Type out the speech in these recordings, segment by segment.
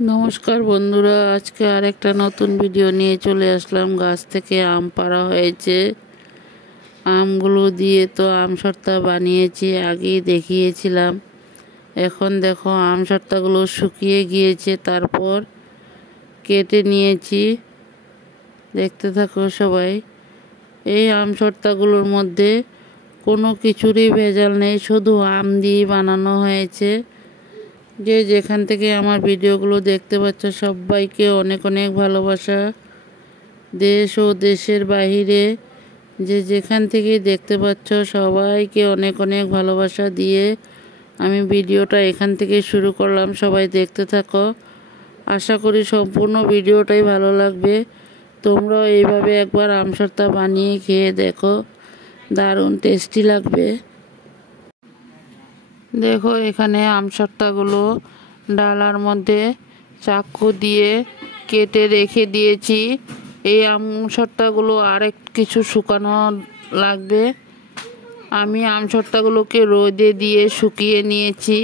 নমস্কার বন্ধুরা, আজকে আর একটা নতুন ভিডিও নিয়ে চলে আসলাম। গাছ থেকে আম পাড়া হয়েছে। আমগুলো দিয়ে তো আম সর্তা বানিয়েছি, আগেই দেখিয়েছিলাম। এখন দেখো আম সর্তাগুলো শুকিয়ে গিয়েছে, তারপর কেটে নিয়েছি। দেখতে থাকো সবাই। এই আম সর্তাগুলোর মধ্যে কোনো কিছুরই ভেজাল নেই, শুধু আম দিয়ে বানানো হয়েছে। যে যেখান থেকে আমার ভিডিওগুলো দেখতে পাচ্ছ সবাইকে অনেক অনেক ভালোবাসা। দেশ ও দেশের বাহিরে যে যেখান থেকে দেখতে পাচ্ছ সবাইকে অনেক অনেক ভালোবাসা দিয়ে আমি ভিডিওটা এখান থেকে শুরু করলাম। সবাই দেখতে থাকো, আশা করি সম্পূর্ণ ভিডিওটাই ভালো লাগবে। তোমরাও এইভাবে একবার আম সর্তা বানিয়ে খেয়ে দেখো, দারুণ টেস্টি লাগবে। দেখো এখানে আম সর্তাগুলো ডালার মধ্যে চাকু দিয়ে কেটে রেখে দিয়েছি। এই আম সর্তাগুলো আরেক কিছু শুকানো লাগবে। আমি আম সর্তাগুলোকে রোদে দিয়ে শুকিয়ে নিয়েছি।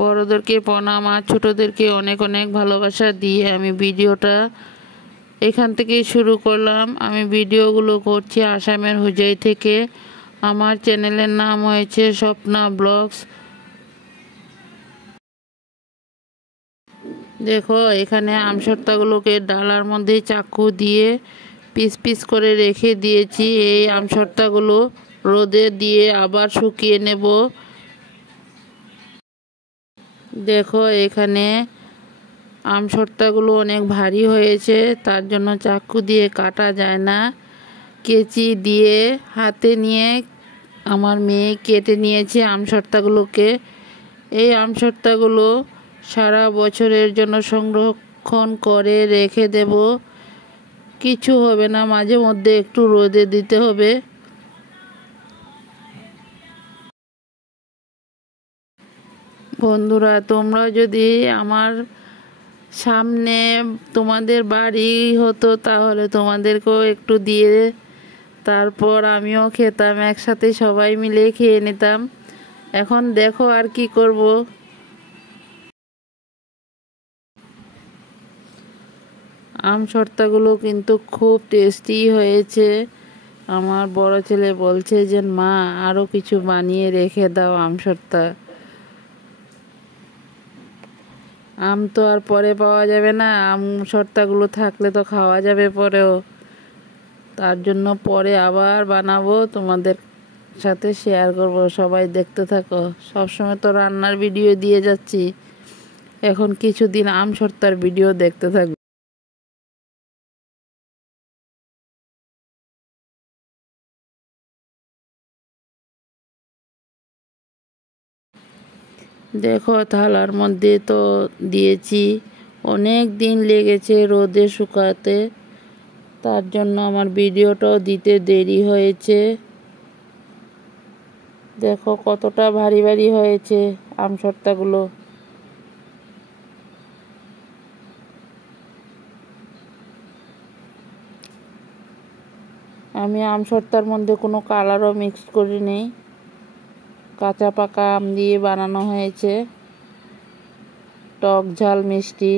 বড়োদেরকে প্রণাম আর ছোটোদেরকে অনেক অনেক ভালোবাসা দিয়ে আমি ভিডিওটা এখান থেকেই শুরু করলাম। আমি ভিডিওগুলো করছি আসামের হুজাই থেকে। আমার চ্যানেলের নাম হয়েছে স্বপ্না ব্লগস। দেখো এখানে আম সর্তাগুলোকে ডালার মধ্যে চাকু দিয়ে পিস পিস করে রেখে দিয়েছি। এই আম সর্তাগুলো রোদে দিয়ে আবার শুকিয়ে নেব। দেখো এখানে আম সর্তাগুলো অনেক ভারী হয়েছে, তার জন্য চাকু দিয়ে কাটা যায় না। কেচি দিয়ে হাতে নিয়ে আমার মেয়ে কেটে নিয়েছে আম সর্তাগুলোকে। এই আম সর্তাগুলো সারা বছরের জন্য সংরক্ষণ করে রেখে দেব, কিছু হবে না, মাঝে মধ্যে একটু রোদে দিতে হবে। বন্ধুরা, তোমরা যদি আমার সামনে তোমাদের বাড়ি হতো তাহলে তোমাদেরকেও একটু দিয়ে তারপর আমিও খেতাম, একসাথে সবাই মিলে খেয়ে নিতাম। এখন দেখো আর কি করব। আম সর্তাগুলো কিন্তু খুব টেস্টি হয়েছে। আমার বড় ছেলে বলছে যে মা আরও কিছু বানিয়ে রেখে দাও আম সর্তা। আম তো আর পরে পাওয়া যাবে না, আম সর্তাগুলো থাকলে তো খাওয়া যাবে পরেও। তার জন্য পরে আবার বানাবো, তোমাদের সাথে শেয়ার করব। সবাই দেখতে থাকো। সবসময় তো রান্নার ভিডিও দিয়ে যাচ্ছি, এখন কিছুদিন আম সর্তার ভিডিও দেখতে থাকবে। দেখো থালার মধ্যে তো দিয়েছি, অনেক দিন লেগেছে রোদে শুকাতে, তার জন্য আমার ভিডিওটাও দিতে দেরি হয়েছে। দেখো কতটা ভারী ভারী হয়েছে আম সর্তাগুলো। আমি আম সর্তার মধ্যে কোনো কালারও মিক্স করিনি, কাঁচা পাকা আম দিয়ে বানানো হয়েছে, টক ঝাল মিষ্টি।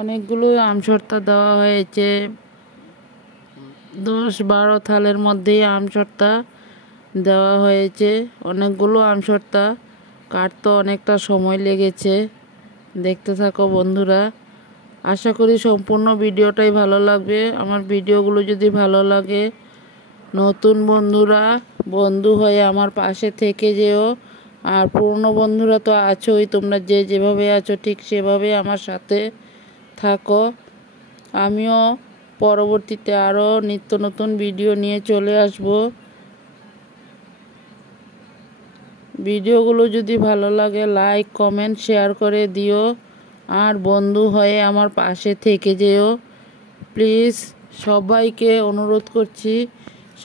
অনেকগুলো আম সর্তা দেওয়া হয়েছে, 10-12 থালের মধ্যেই আম সর্তা দেওয়া হয়েছে। অনেকগুলো আম সর্তা, কাটতে অনেকটা সময় লেগেছে। দেখতে থাকো বন্ধুরা, আশা করি সম্পূর্ণ ভিডিওটাই ভালো লাগবে। আমার ভিডিওগুলো যদি ভালো লাগে, নতুন বন্ধুরা বন্ধু হয়ে আমার পাশে থেকে যেও। আর পুরনো বন্ধুরা তো আছোই, তোমরা যে যেভাবে আছো ঠিক সেভাবে আমার সাথে থাকো। আমিও পরবর্তীতে আরও নিত্য নতুন ভিডিও নিয়ে চলে আসব। ভিডিওগুলো যদি ভালো লাগে লাইক কমেন্ট শেয়ার করে দিও, আর বন্ধু হয়ে আমার পাশে থেকে যেও প্লিজ। সবাইকে অনুরোধ করছি,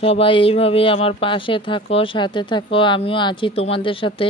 সবাই এইভাবে আমার পাশে থাকো, সাথে থাকো, আমিও আছি তোমাদের সাথে।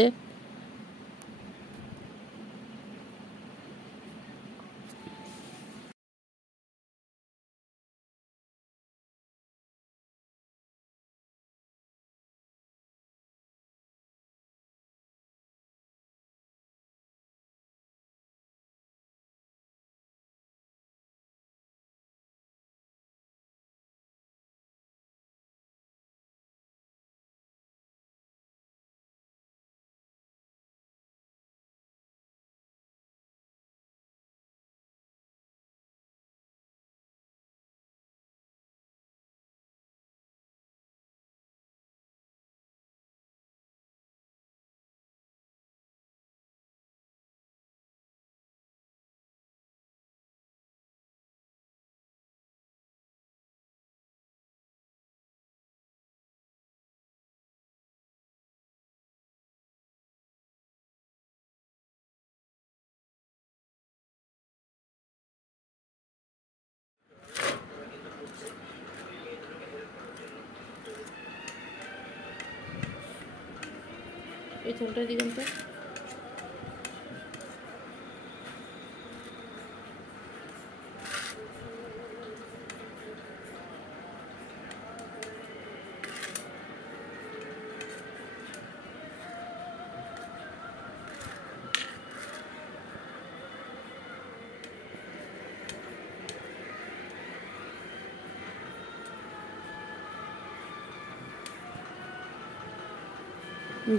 এই ছবিটা দিবেন তো।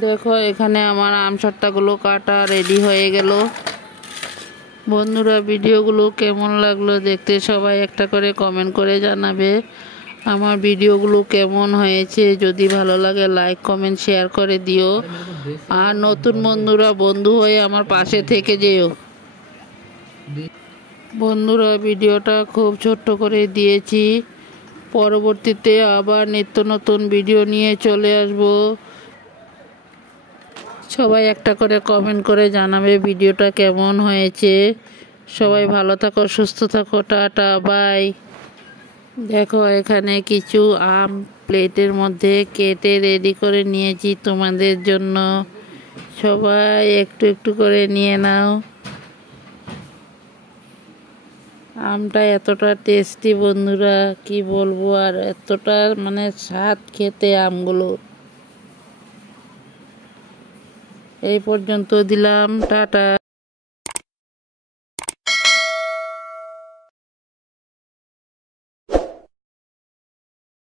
দেখো এখানে আমার আম সত্তাগুলো কাটা রেডি হয়ে গেল। বন্ধুরা, ভিডিওগুলো কেমন লাগলো দেখতে সবাই একটা করে কমেন্ট করে জানাবে। আমার ভিডিওগুলো কেমন হয়েছে, যদি ভালো লাগে লাইক কমেন্ট শেয়ার করে দিও। আর নতুন বন্ধুরা বন্ধু হয়ে আমার পাশে থেকে যেও। বন্ধুরা, ভিডিওটা খুব ছোট্ট করে দিয়েছি, পরবর্তীতে আবার নিত্য নতুন ভিডিও নিয়ে চলে আসব। সবাই একটা করে কমেন্ট করে জানাবে ভিডিওটা কেমন হয়েছে। সবাই ভালো থাকো, সুস্থ থাকো, টাটা বাই। দেখো এখানে কিছু আম প্লেটের মধ্যে কেটে রেডি করে নিয়েছি তোমাদের জন্য। সবাই একটু একটু করে নিয়ে নাও। আমটা এতটা টেস্টি বন্ধুরা, কি বলবো, আর এতটা মানে স্বাদ খেতে আমগুলো। এই পর্যন্ত দিলাম, টাটা।